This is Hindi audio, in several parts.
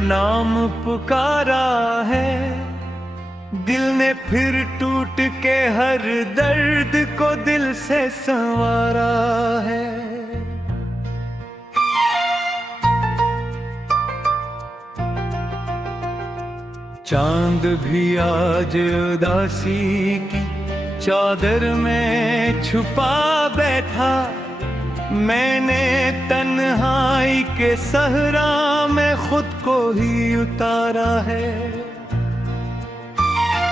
नाम पुकारा है, दिल ने फिर टूट के हर दर्द को दिल से संवारा है। चांद भी आज उदासी की चादर में छुपा बैठा, मैंने तन्हाई के सहरा में खुद को ही उतारा है।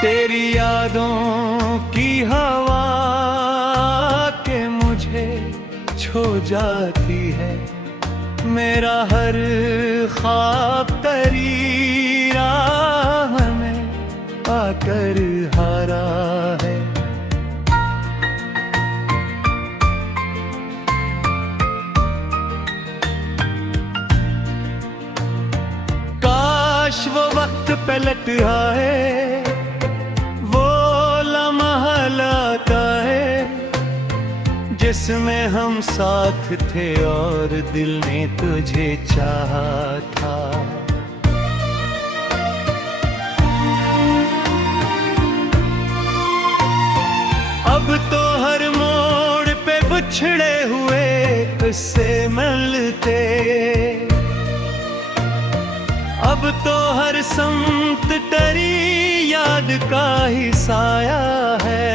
तेरी यादों की हवा के मुझे छो जाती है, मेरा हर ख्वाब तेरी राह में आकर हारा है। काश वो वक्त पलट आए, वो लम्हा लाता है जिसमें हम साथ थे और दिल ने तुझे चाहा था। अब तो हर मोड़ पे बिछड़े हुए किस्से मिलते, अब तो हर संत तेरी याद का ही साया है।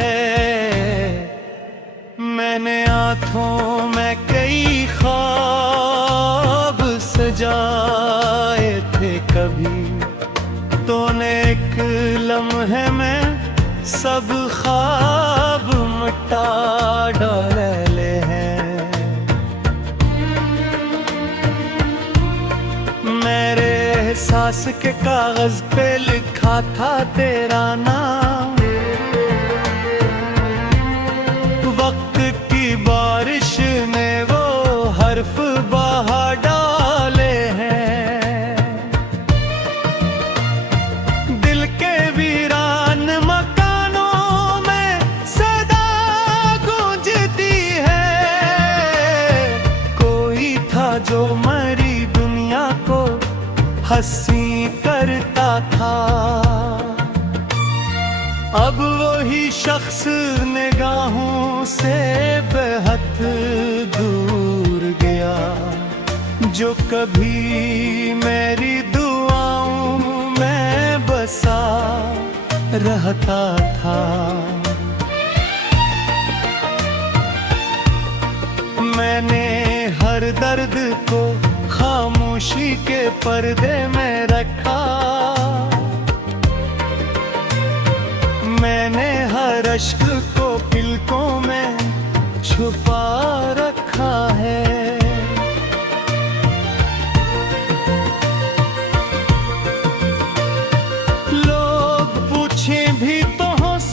मैंने आँखों में कई ख्वाब सजाए थे कभी, तूने एक लम्हे में सब ख्वाब मिटा डाले हैं। मेरे एहसास के कागज पे लिखा था तेरा नाम, वक्त की बारिश ने वो हर्फ बहा डाले हैं। दिल के वीरान मकानों में सदा गूंजती है, कोई था जो मरी दुनिया को हंसी करता था। अब वही शख्स निगाहों से बेहद दूर गया, जो कभी मेरी दुआओं में बसा रहता था। मैंने हर दर्द को खामोशी के पर्दे में रखा, मैंने हर अश्क को पलकों में छुपा रखा है। लोग पूछे भी तो हंस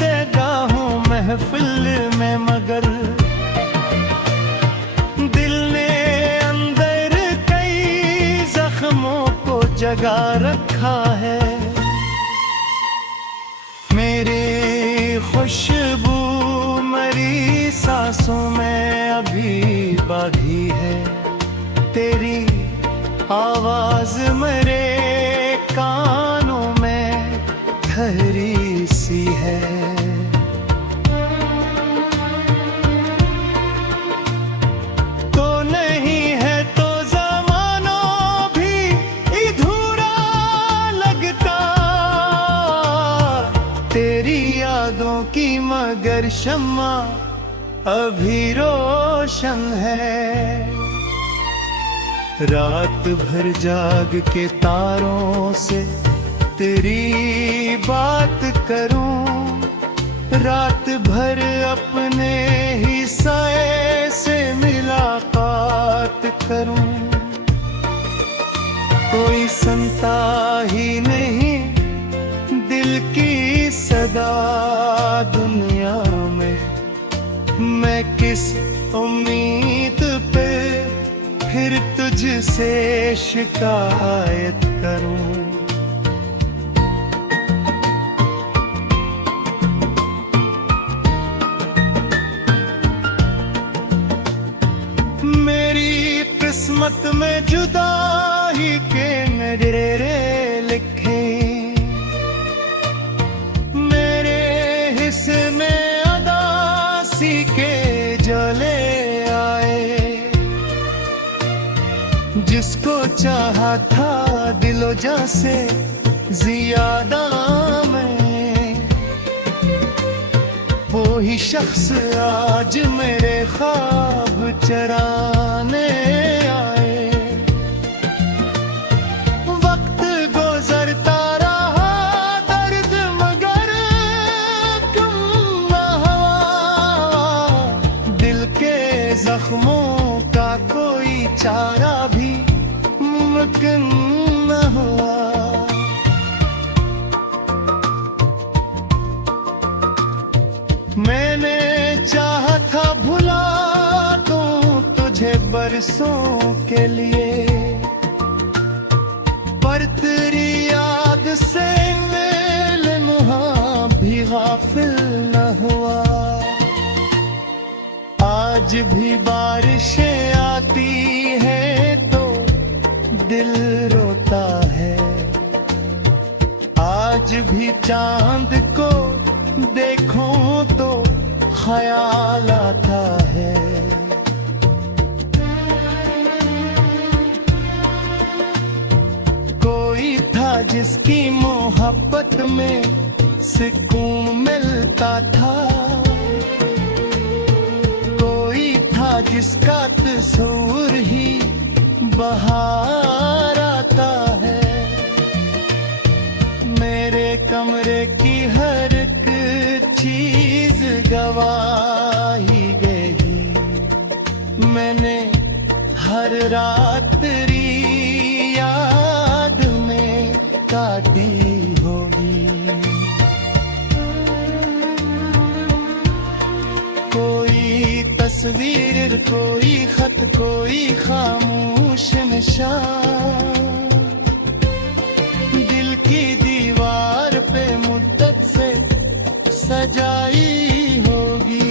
देगा हूँ महफिल में, मगर दिल ने अंदर कई जख्मों को जगा रखा है। मेरे खुशबू मरी सांसों में अभी बाकी है, तेरी आवाज मेरे कानों में ठहरी सी है। तो नहीं है तो ज़माना भी अधूरा लगता, तेरी यादों की मगर शम्मा अभी रोशन है। रात भर जाग के तारों से तेरी बात करूं, रात भर अपने ही साए से मुलाकात करूं। कोई सुनता ही नहीं दिल की सदा दुनिया में, मैं किस उम्मीद पे फिर तुझसे शिकायत करूं। मेरी किस्मत में जुदाई के था दिलो जान से ज्यादा मैं, वो ही शख्स आज मेरे ख्वाब चराने आए। वक्त गुजरता रहा दर्द मगर कम न हुआ, दिल के जख्मों का कोई चारा भी मुमकिन न हुआ। मैंने चाहा था भुला दूं तुझे बरसों के लिए, पर तेरी याद से मेल मुहा भी गाफिल न हुआ। आज भी बारिशें आती हैं तो दिल रोता है, आज भी चांद को देखूं तो ख्याल आता है। कोई था जिसकी मोहब्बत में सुकून मिलता था, कोई था जिसका तस्वीर ही बहार आता है। मेरे कमरे की हर एक चीज गवाही गई, मैंने हर रात तेरी याद में काटी होगी। कोई तस्वीर, कोई खत, कोई खामोश निशान दिल की दीवार पे मुद्दत से सजाई होगी।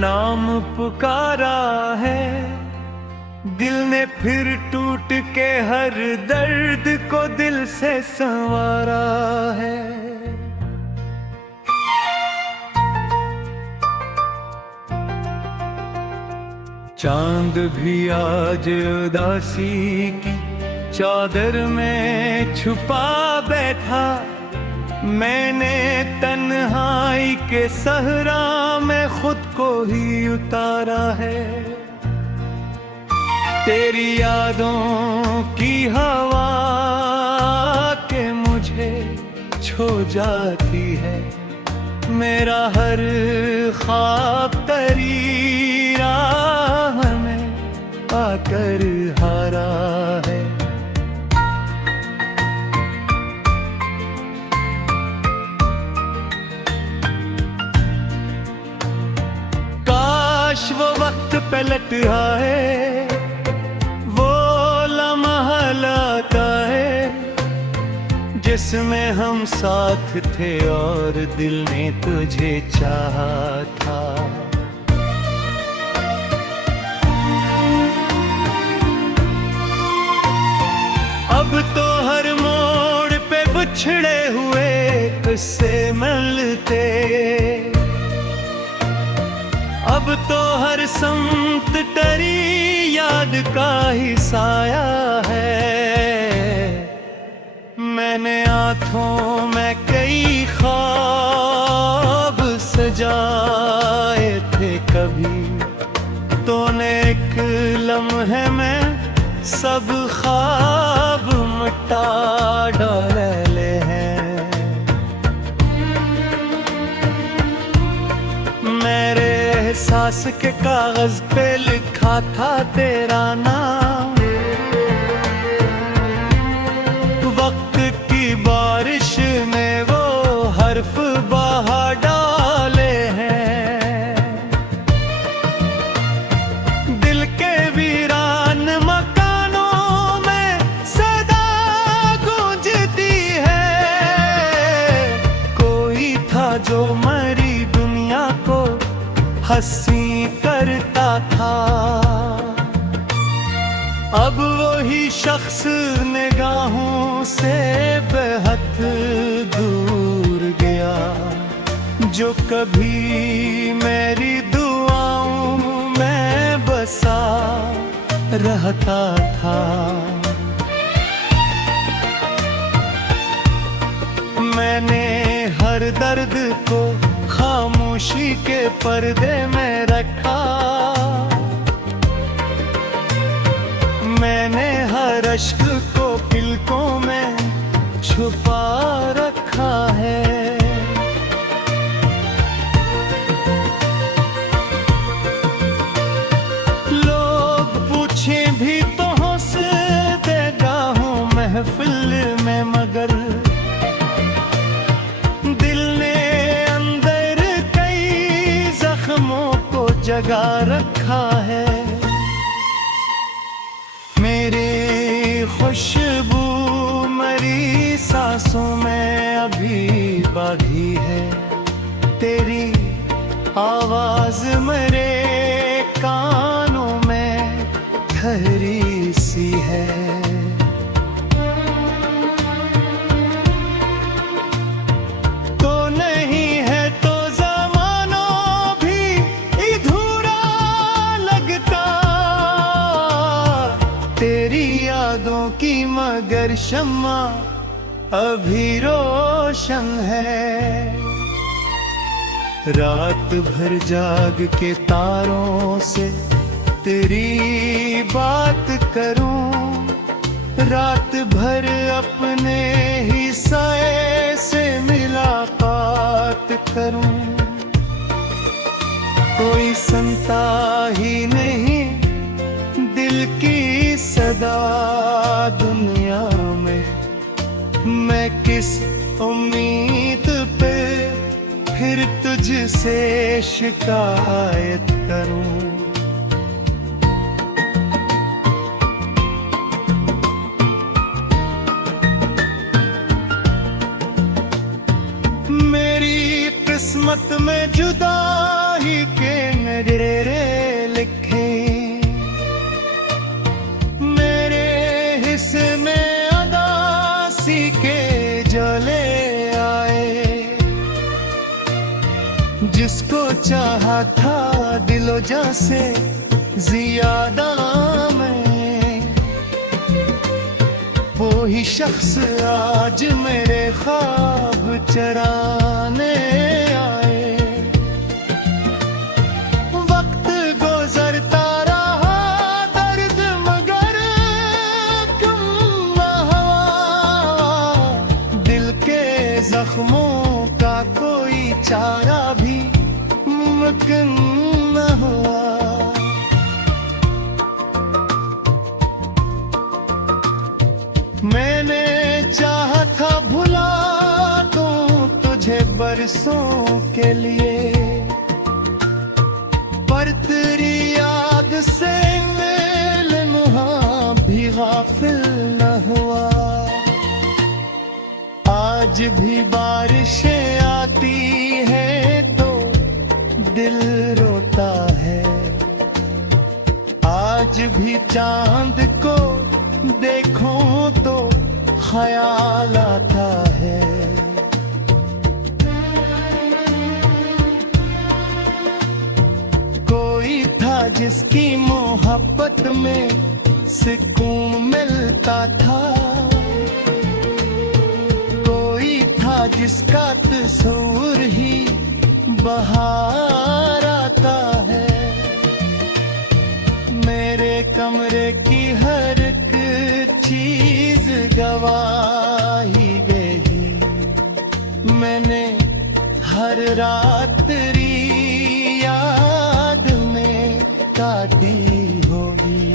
नाम पुकारा है दिल ने फिर टूट के, हर दर्द को दिल से संवारा है। चांद भी आज उदासी की चादर में छुपा बैठा, मैंने तन्हाई के सहरा में खुद को ही उतारा है। तेरी यादों की हवा के मुझे छो जाती है, मेरा हर ख्वाब तेरी राह में आकर हारा है। काश वो वक्त पलट आए, वो लम्हा लाता है जिसमें हम साथ थे और दिल ने तुझे चाहा था। अब तो हर मोड़ पे बिछड़े हुए किस्से मिलते, अब तो हर संत तेरी याद का ही साया है। मैंने आँखों में कई ख्वाब सजाए थे कभी, तूने एक लम्हे में सब ख्वाब मिटा डाले हैं। मेरे एहसास के कागज पे लिखा था तेरा नाम, वक्त की बारिश ने वो हर्फ बहा डाले हैं। दिल के वीरान मकानों में सदा गूंजती है, कोई था जो मरी दुनिया को हंसी करता था। अब वही शख्स निगाहों से बेहद दूर गया, जो कभी मेरी दुआओं में बसा रहता था। मैंने हर दर्द को खामोशी के पर्दे में रखा। मैंने हर अश्क को पलकों में छुपा रखा है। लोग पूछे भी तो हंस देगा हूँ महफिल में, मगर दिल ने अंदर कई जख्मों को जगा रखा है। मेरे खुशबू मरी सांसों में अभी बागी है। तेरी आवाज मेरे कानों में ठहरी सी है। तो नहीं है तो ज़माना भी अधूरा लगता। तेरी यादों की मगर शम्मा अभी रोशन है। रात भर जाग के तारों से तेरी बात करूं। रात भर अपने ही साए से मुलाकात करूं। कोई सुनता ही नहीं दिल की सदा दुनिया में। मैं किस उम्मीद पे फिर तुझसे शिकायत करूं। मेरी किस्मत में जुदाई के नजरे लिखे। मेरे हिस्से में अदासी के जले आए। जिसको चाहा था दिलो जान से ज्यादा मैं, वो ही शख्स आज मेरे ख्वाब चराने आए। वक्त गुजरता रहा दर्द मगर क्यों ना हुआ। दिल के जख्मों का कोई चारा भी मुमकिन न हुआ। मैंने चाहा था भुला दूं तुझे बरसों के लिए, पर तेरी याद से लम्हा भी गाफिल न हुआ। आज भी बारिशें आती है तो दिल रोता है। आज भी चांद को देखूं तो ख्याल आता है। कोई था जिसकी मोहब्बत में सुकून मिलता था। कोई था जिसका तस्वीर ही बहार आता है। मेरे कमरे की हर एक चीज गवाही गई। मैंने हर रात तेरी याद में काटी होगी।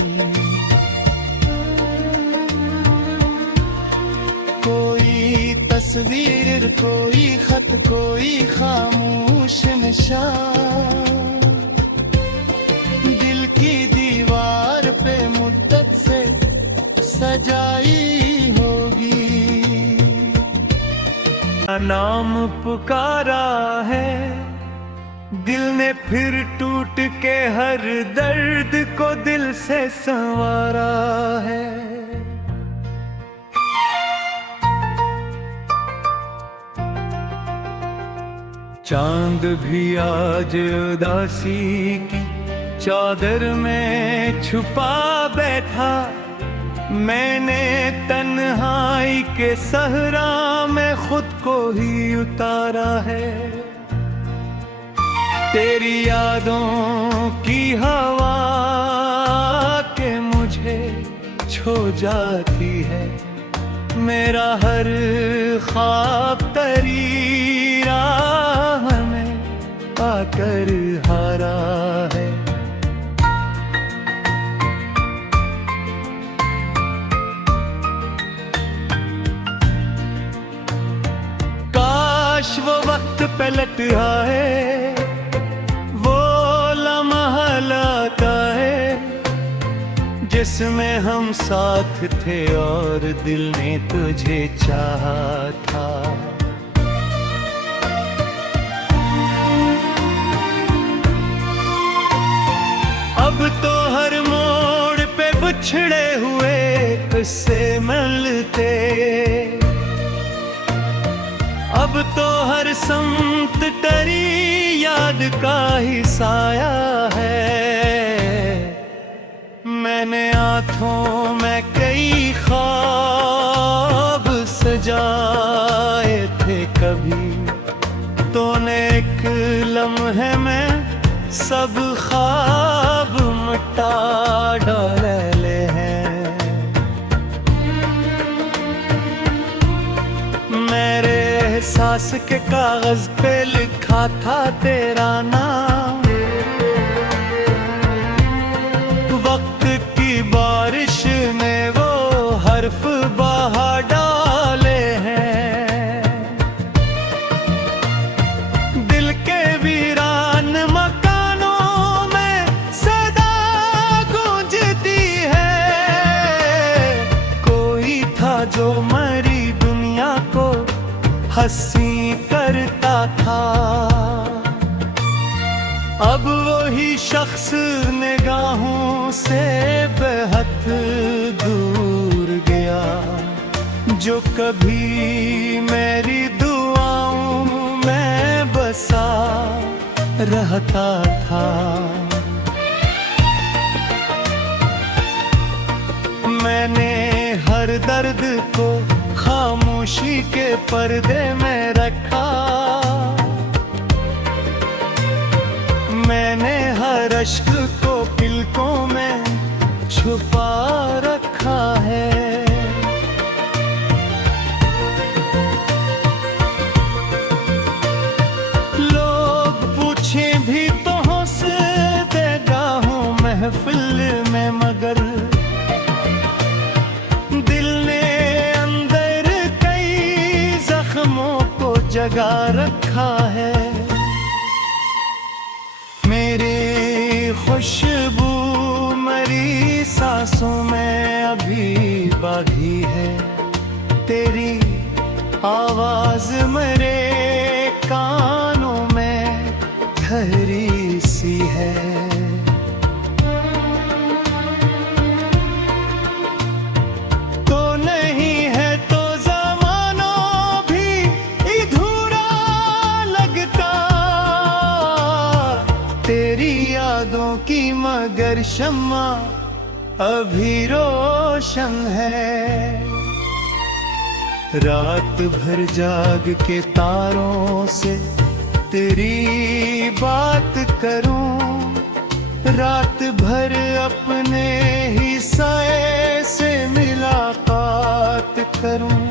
कोई तस्वीर, कोई खत, कोई खामोश निशान दिल की दीवार पे मुद्दत से सजाई होगी। नाम पुकारा है दिल ने फिर टूट के हर दर्द को दिल से संवारा है। चांद भी आज उदासी की चादर में छुपा बैठा मैंने तन्हाई के सहरा में खुद को ही उतारा है। तेरी यादों की हवा के मुझे छो जाती है, मेरा हर ख्वाब तेरी राह में आकर हारा है। काश वो वक्त पलट आए, वो लम्हा लाता है जिसमें हम साथ थे और दिल ने तुझे चाहा था। अब तो हर मोड़ पे बिछड़े हुए किस्से मिलते, अब तो हर संत तेरी याद का ही साया है। मैंने आँखों में कई ख्वाब सजाए थे कभी, तूने एक लम्हे में सब ख्वाब मिटा डाले हैं। मेरे एहसास के कागज पे लिखा था तेरा नाम, वक्त की बारिश ने वो हर्फ बहा डाले हैं। दिल के वीरान मकानों में सदा गूंजती है, कोई था जो मरी दुनिया को हंसी करता था। अब वही शख्स निगाहों से बेहद दूर गया, जो कभी मेरी दुआओं में बसा रहता था। मैंने हर दर्द को खामोशी के पर्दे में रखा, मैंने हर अश्क को पलकों में छुपा रखा है। लोग पूछे भी तो हंस देगा हूँ महफिल में, मगर दिल ने अंदर कई जख्मों को जगा रखा है। मेरी खुशबू मरी सांसों में अभी बागी है, तेरी आवाज मेरे कानों में ठहरी सी है। तो नहीं है तो ज़माना भी अधूरा लगता, तेरी यादों की मगर शम्मा अभी रोशन है। रात भर जाग के तारों से तेरी बात करूं, रात भर अपने ही साए से मुलाकात करूं।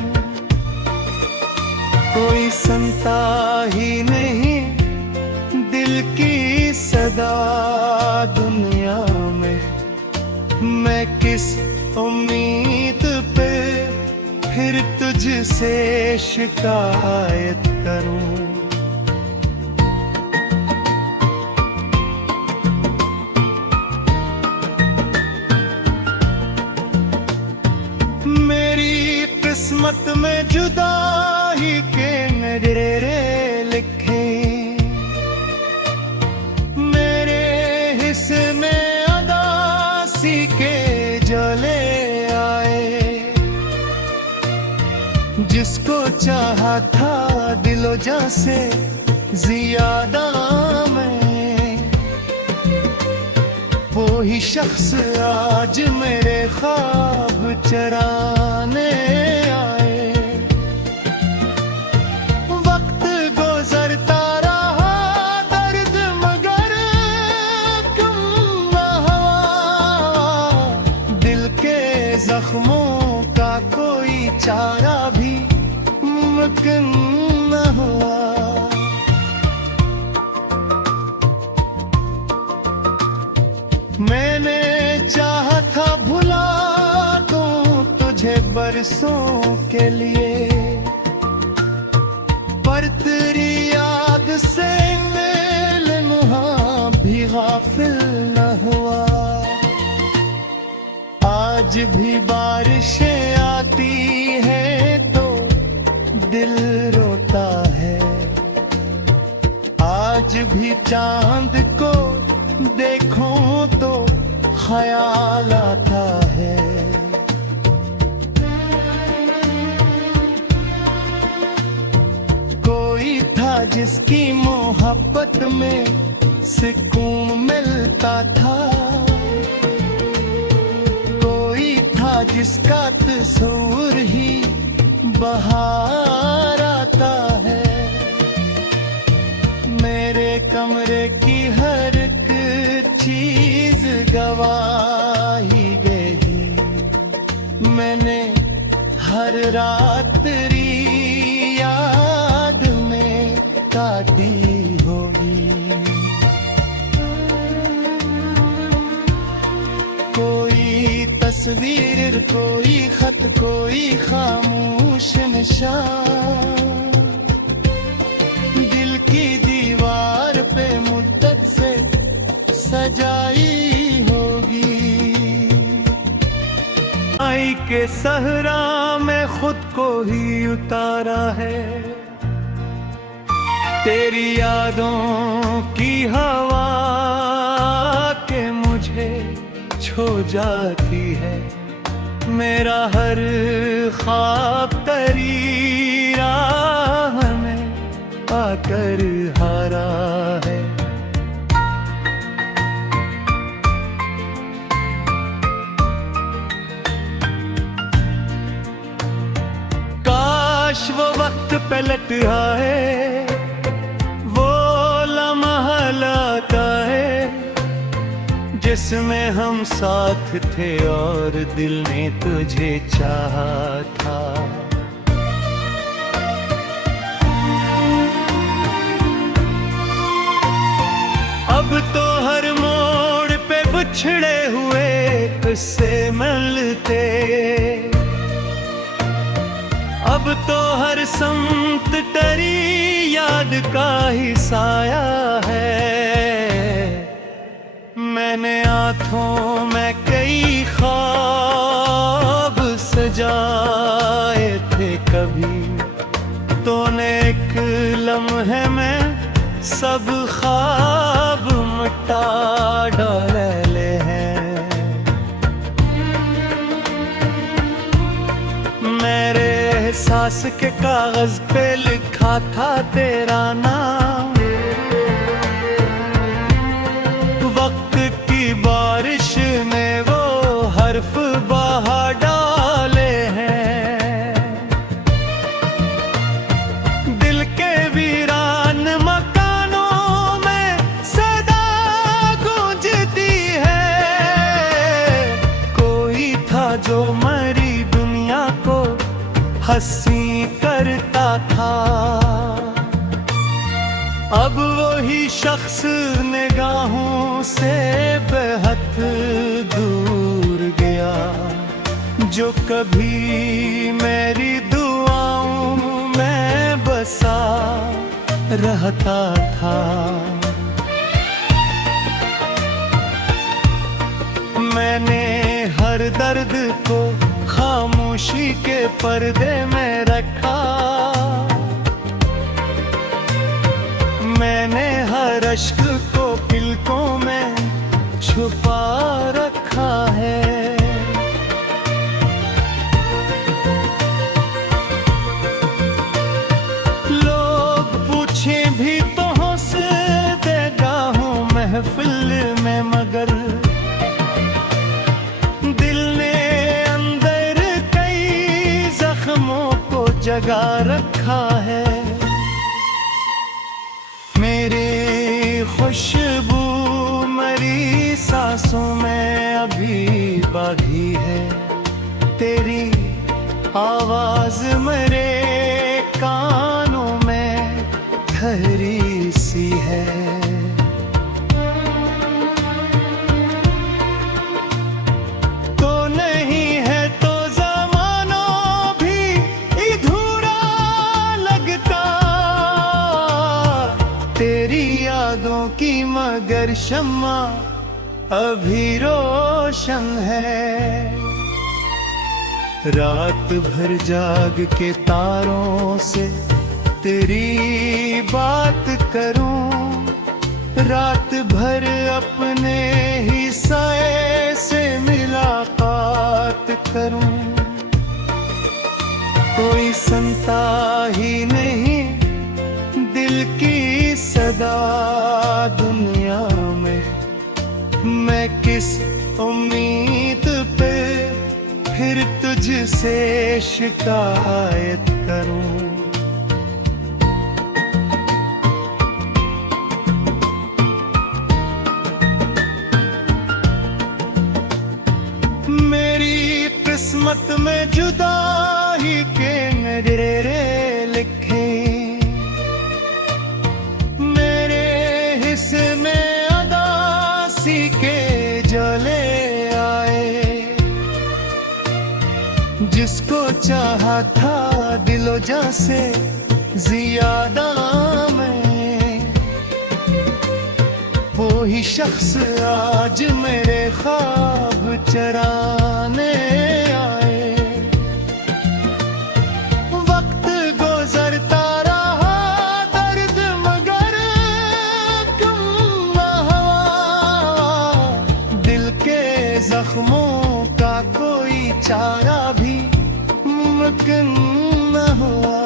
कोई सुनता ही नहीं दिल की सदा दुनिया में, मैं किस उम्मीद पे फिर तुझसे शिकायत करूं। मेरी किस्मत में जुदाई के नजरे लिखे, मेरे हिस्से में अदासी के जले आए। जिसको चाहा था दिलो जान से ज्यादा मैं, ही शख्स आज मेरे ख्वाब चराने आए। वक्त गुजरता रहा दर्द मगर कम न हुआ। दिल के जख्मों का कोई चारा भी मुमकिन न हुआ। मैंने चाहा था भुला दूं तुझे बरसों के लिए, पर तेरी याद से मेल मुहा भी गाफिल न हुआ। आज भी बारिशें आती हैं तो दिल रोता है। आज भी चांद को देखूं तो ख्याल आता है। कोई था जिसकी मोहब्बत में सुकून मिलता था। कोई था जिसका तस्वीर ही बहार आता है। मेरे कमरे की हर एक चीज गवाही गई। मैंने हर रात तेरी याद में काटी होगी। कोई तस्वीर, कोई खत, कोई खामोश निशान दिल की दीवार पे मुद्दत से सजाई होगी। आई के सहरा में खुद को ही उतारा है। तेरी यादों की हवा के मुझे छो जाती है। मेरा हर ख्वाब तेरी राह में आकर हारा है। काश वो वक्त पलट आए, वो लम्हा लाता है जिसमें हम साथ थे और दिल ने तुझे चाहा था। अब तो हर मोड़ पे बिछड़े हुए किस्से मिलते। अब तो हर समत तेरी याद का ही साया है। मैंने आँखों में कई ख्वाब सजाए थे कभी, तूने एक लम्हे में सब ख्वाब मिटा डाले हैं। मेरे एहसास के कागज पे लिखा था तेरा नाम। वक्त की बारिश ने वो हर्फ बहा डाले हैं। दिल के वीरान मकानों में सदा गूंजती है। कोई था जो मरी दुनिया को हंसी करता था। अब वही शख्स निगाहों से बेहद दूर गया, जो कभी मेरी दुआओं में बसा रहता था। मैंने हर दर्द को खामोशी के पर्दे में रखा। मैंने हर अश्क को पलकों में छुपा रखा है। लोग पूछे भी तो हंस देगा हूँ महफिल में, मगर जगा रखा है। मेरे खुशबू मरी सांसों में अभी बागी है, तेरी आवाज मेरे कानों में ठहरी सी है। तो नहीं है तो ज़माना भी अधूरा लगता, तेरी यादों की मगर शम्मा अभी रोशन है। रात भर जाग के तारों से तेरी बात करूं, रात भर अपने ही साए से मुलाकात करूं। कोई सुनता ही नहीं दिल की सदा दुनिया में, मैं किस उम्मीद पे फिर तुझसे शिकायत करूं। मेरी किस्मत में जुदाई के नजरे लिखे, मेरे हिस्से में अदासी के जले आए। जिसको चाहा था दिलो जान से ज्यादा मैं, वो ही शख्स आज मेरे ख्वाब चराने आए। वक्त गुजरता रहा दर्द मगर कम न हुआ, दिल के जख्मों का कोई चारा भी मुमकिन न हुआ।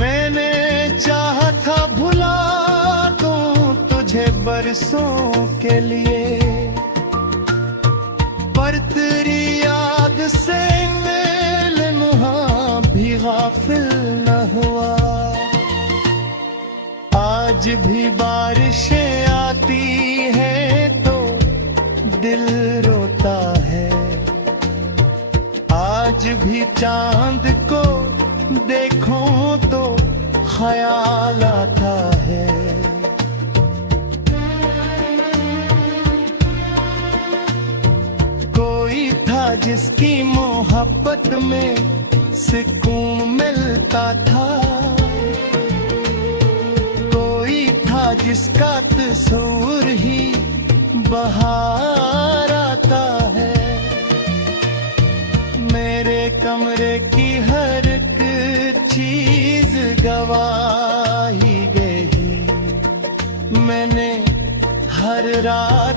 मैंने चाहा था भुला दूं तुझे बरसों के लिए, पर तेरी याद से मिलना भी गाफिल न हुआ। आज भी बारिशें आती है तो दिल रोता है, आज भी चांद को देखूं तो ख्याल आता है। कोई था जिसकी मोहब्बत में सुकून मिलता था, कोई था जिसका तस्वीर ही बहार आता है। मेरे कमरे की हर एक चीज गवाही गई, मैंने हर रात